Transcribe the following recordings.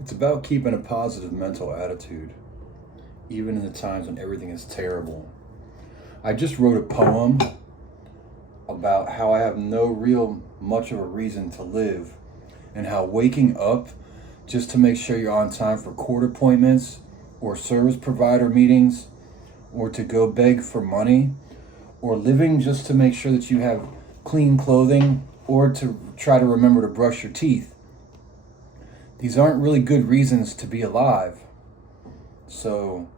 It's about keeping a positive mental attitude, even in the times when everything is terrible. I just wrote a poem about how I have no real much of a reason to live, and how waking up just to make sure you're on time for court appointments or service provider meetings or to go beg for money or living just to make sure that you have clean clothing or to try to remember to brush your teeth. These aren't really good reasons to be alive. So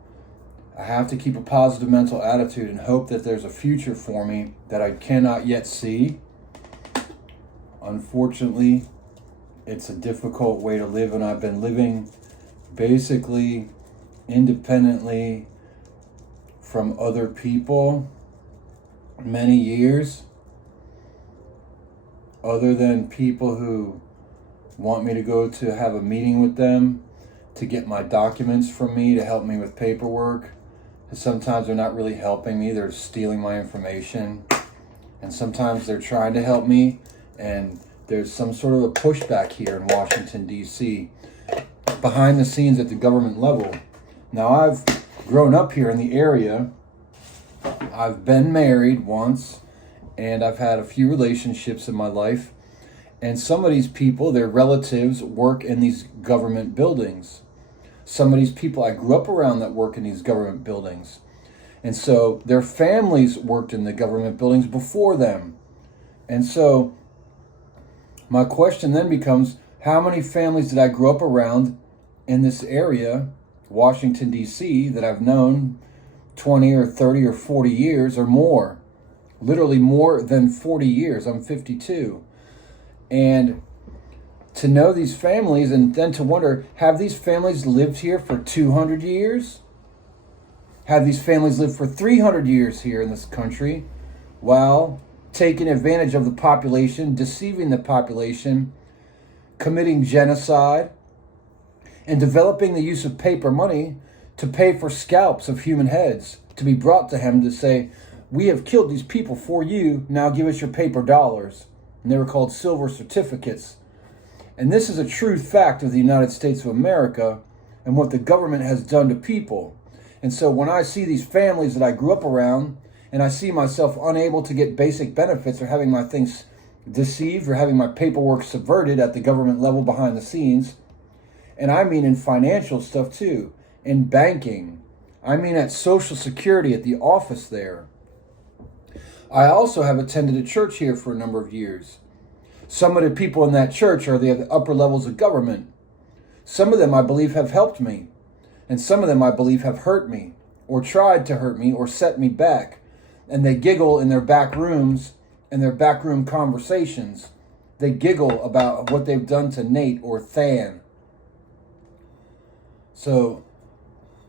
I have to keep a positive mental attitude and hope that there's a future for me that I cannot yet see. Unfortunately, it's a difficult way to live, and I've been living basically independently from other people many years, other than people who want me to go to have a meeting with them to get my documents from me to help me with paperwork. And sometimes they're not really helping me, they're stealing my information. And sometimes they're trying to help me, and there's some sort of a pushback here in Washington, D.C., behind the scenes at the government level. Now, I've grown up here in the area. I've been married once, and I've had a few relationships in my life. And some of these people, their relatives, work in these government buildings. Some of these people I grew up around that work in these government buildings. And so their families worked in the government buildings before them. And so my question then becomes, how many families did I grow up around in this area, Washington, D.C., that I've known 20 or 30 or 40 years or more? Literally more than 40 years. I'm 52. And to know these families and then to wonder, have these families lived here for 200 years? Have these families lived for 300 years here in this country while taking advantage of the population, deceiving the population, committing genocide, and developing the use of paper money to pay for scalps of human heads to be brought to him to say, we have killed these people for you, now give us your paper dollars. And they were called silver certificates. And this is a true fact of the United States of America and what the government has done to people. And so when I see these families that I grew up around, and I see myself unable to get basic benefits or having my things deceived or having my paperwork subverted at the government level behind the scenes, and I mean in financial stuff too, in banking, I mean at Social Security at the office there. I also have attended a church here for a number of years. Some of the people in that church are the upper levels of government. Some of them, I believe, have helped me. And some of them, I believe, have hurt me or tried to hurt me or set me back. And they giggle in their back rooms and their backroom conversations. They giggle about what they've done to Nate or Than. So,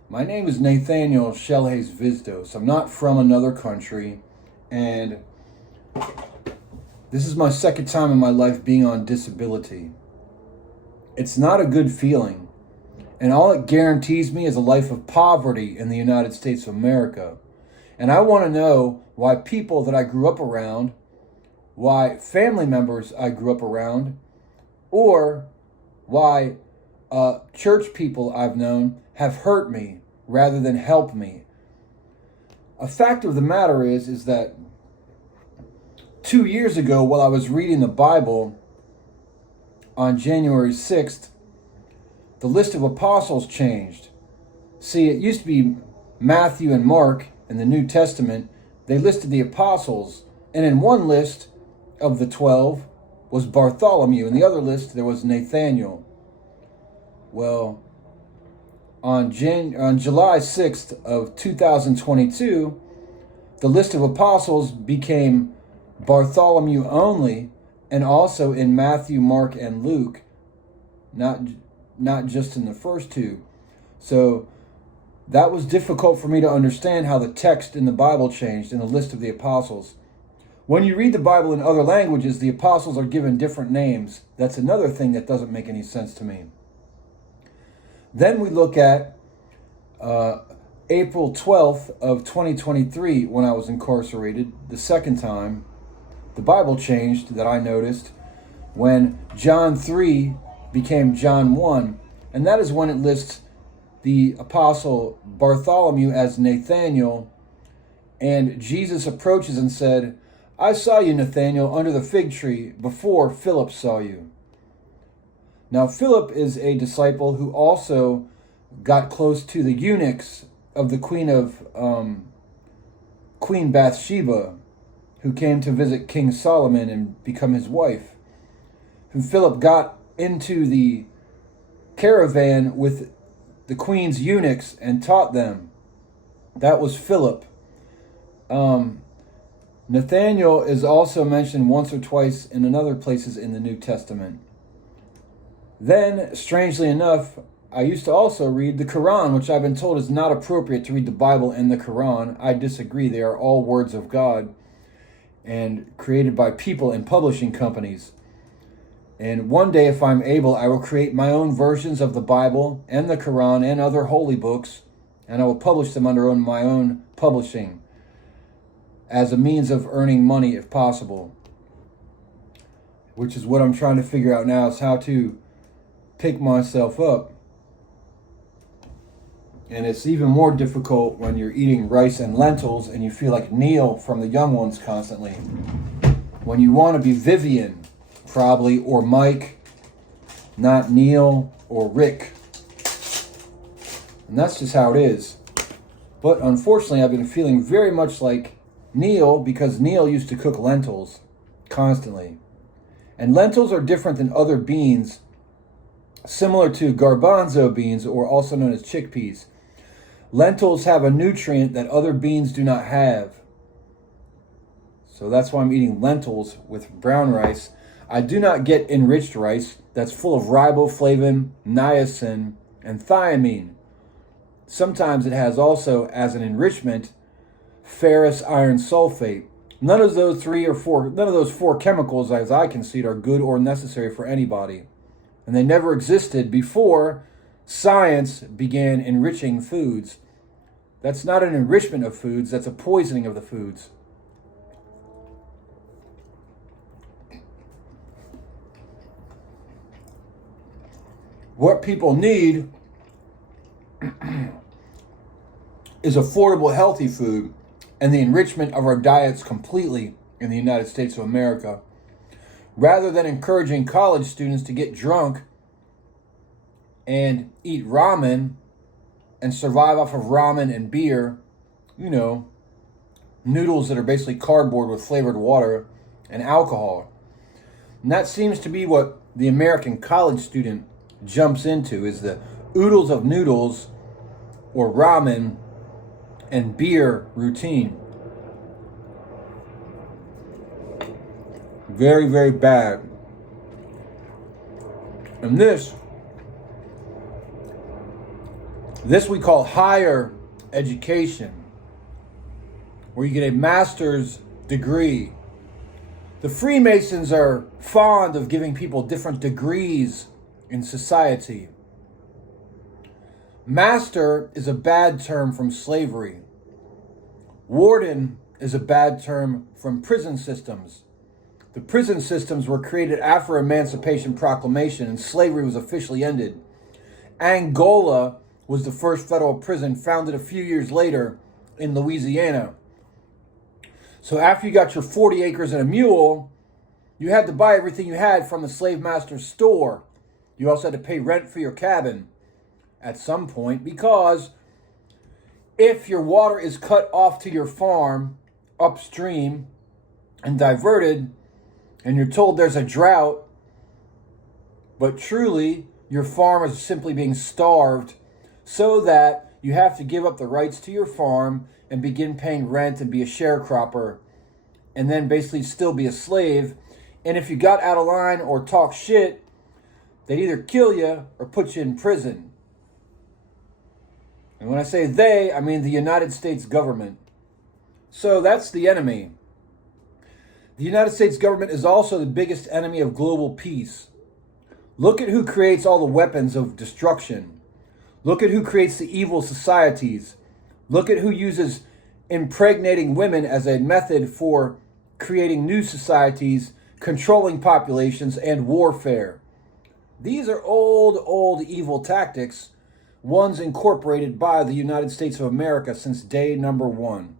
my name is Nathaniel Shelhays Vizdos. I'm not from another country. And this is my second time in my life being on disability. It's not a good feeling. And all it guarantees me is a life of poverty in the United States of America. And I want to know why people that I grew up around, why family members I grew up around, or why church people I've known have hurt me rather than helped me. A fact of the matter is that 2 years ago, while I was reading the Bible on January 6th, the list of apostles changed. See, it used to be Matthew and Mark in the New Testament. They listed the apostles, and in one list of the 12 was Bartholomew. In the other list, there was Nathaniel. Well, on July 6th of 2022, the list of apostles became Bartholomew only, and also in Matthew, Mark, and Luke, not just in the first two. So that was difficult for me to understand how the text in the Bible changed in the list of the apostles. When you read the Bible in other languages, the apostles are given different names. That's another thing that doesn't make any sense to me. Then we look at April 12th of 2023, when I was incarcerated the second time. The Bible changed, that I noticed, when John 3 became John 1. And that is when it lists the apostle Bartholomew as Nathanael. And Jesus approaches and said, I saw you, Nathanael, under the fig tree before Philip saw you. Now, Philip is a disciple who also got close to the eunuchs of the Queen Bathsheba, who came to visit King Solomon and become his wife. Who Philip got into the caravan with the queen's eunuchs and taught them. That was Philip. Nathanael is also mentioned once or twice in other places in the New Testament. Then, strangely enough, I used to also read the Quran, which I've been told is not appropriate to read the Bible and the Quran. I disagree. They are all words of God and created by people and publishing companies. And one day, if I'm able, I will create my own versions of the Bible and the Quran and other holy books, and I will publish them under my own publishing as a means of earning money if possible. Which is what I'm trying to figure out now, is how to pick myself up. And it's even more difficult when you're eating rice and lentils and you feel like Neil from The Young Ones constantly. When you want to be Vivian, probably, or Mike, not Neil or Rick. And that's just how it is. But unfortunately, I've been feeling very much like Neil, because Neil used to cook lentils constantly. And lentils are different than other beans, similar to garbanzo beans, or also known as chickpeas. Lentils have a nutrient that other beans do not have. So that's why I'm eating lentils with brown rice. I do not get enriched rice that's full of riboflavin, niacin, and thiamine. Sometimes it has also, as an enrichment, ferrous iron sulfate. None of those four chemicals, as I can see, are good or necessary for anybody. And they never existed before science began enriching foods. That's not an enrichment of foods, that's a poisoning of the foods. What people need is affordable, healthy food and the enrichment of our diets completely in the United States of America. Rather than encouraging college students to get drunk and eat ramen and survive off of ramen and beer, noodles that are basically cardboard with flavored water and alcohol. And that seems to be what the American college student jumps into, is the oodles of noodles or ramen and beer routine. Very, very bad. And this we call higher education, where you get a master's degree. The Freemasons are fond of giving people different degrees in society. Master is a bad term from slavery. Warden is a bad term from prison systems. The prison systems were created after Emancipation Proclamation and slavery was officially ended. Angola was the first federal prison, founded a few years later in Louisiana. So after you got your 40 acres and a mule, you had to buy everything you had from the slave master's store. You also had to pay rent for your cabin at some point, because if your water is cut off to your farm upstream and diverted, and you're told there's a drought, but truly your farm is simply being starved, so that you have to give up the rights to your farm and begin paying rent and be a sharecropper, and then basically still be a slave. And if you got out of line or talk shit, they'd either kill you or put you in prison. And when I say they, I mean the United States government. So that's the enemy. The United States government is also the biggest enemy of global peace. Look at who creates all the weapons of destruction. Look at who creates the evil societies. Look at who uses impregnating women as a method for creating new societies, controlling populations, and warfare. These are old evil tactics, ones incorporated by the United States of America since day number one.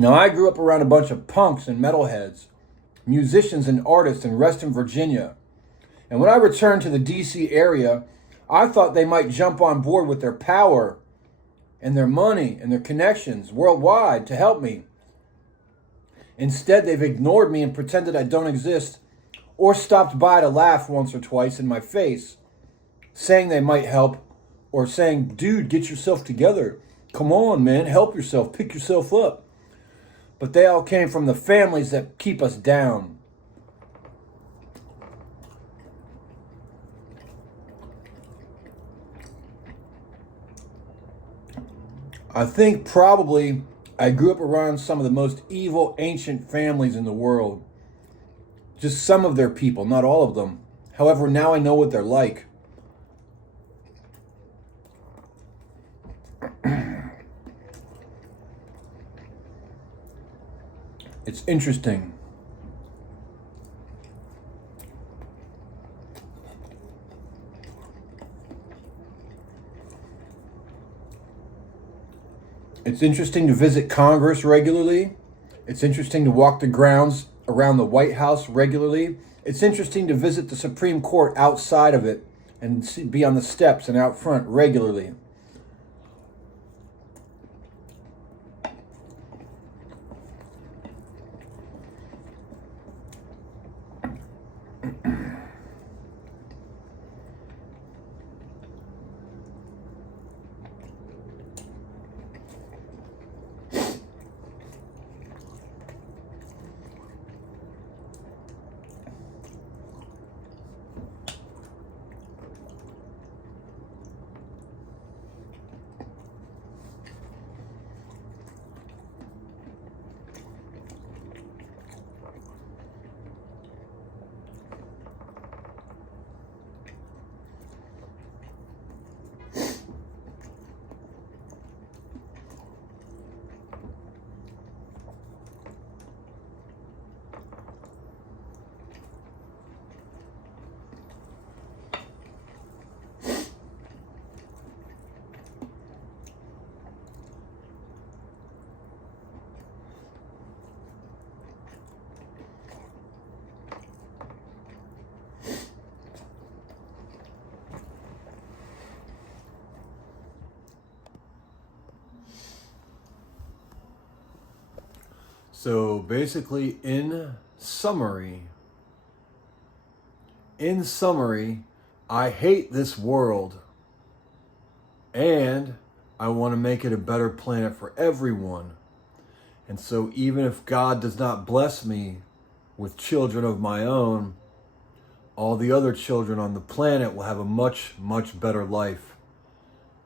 Now, I grew up around a bunch of punks and metalheads, musicians and artists in Reston, Virginia. And when I returned to the DC area, I thought they might jump on board with their power and their money and their connections worldwide to help me. Instead, they've ignored me and pretended I don't exist, or stopped by to laugh once or twice in my face, saying they might help, or saying, dude, get yourself together. Come on, man, help yourself, pick yourself up. But they all came from the families that keep us down. I think probably I grew up around some of the most evil ancient families in the world. Just some of their people, not all of them. However, now I know what they're like. It's interesting. It's interesting to visit Congress regularly. It's interesting to walk the grounds around the White House regularly. It's interesting to visit the Supreme Court outside of it and be on the steps and out front regularly. So basically, in summary, I hate this world and I want to make it a better planet for everyone. And so even if God does not bless me with children of my own, all the other children on the planet will have a much better life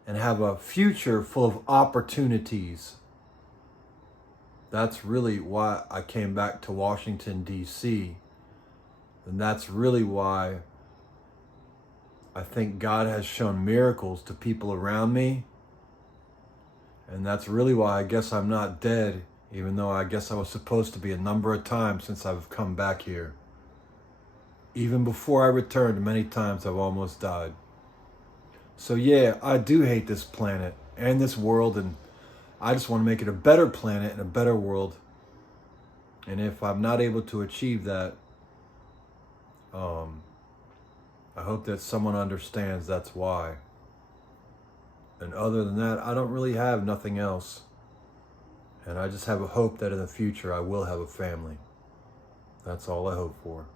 and have a future full of opportunities. That's really why I came back to Washington, D.C. And that's really why I think God has shown miracles to people around me. And that's really why I guess I'm not dead, even though I guess I was supposed to be a number of times since I've come back here. Even before I returned, many times I've almost died. So yeah, I do hate this planet and this world, and I just want to make it a better planet and a better world. And if I'm not able to achieve that, I hope that someone understands that's why. And other than that, I don't really have nothing else. And I just have a hope that in the future I will have a family. That's all I hope for.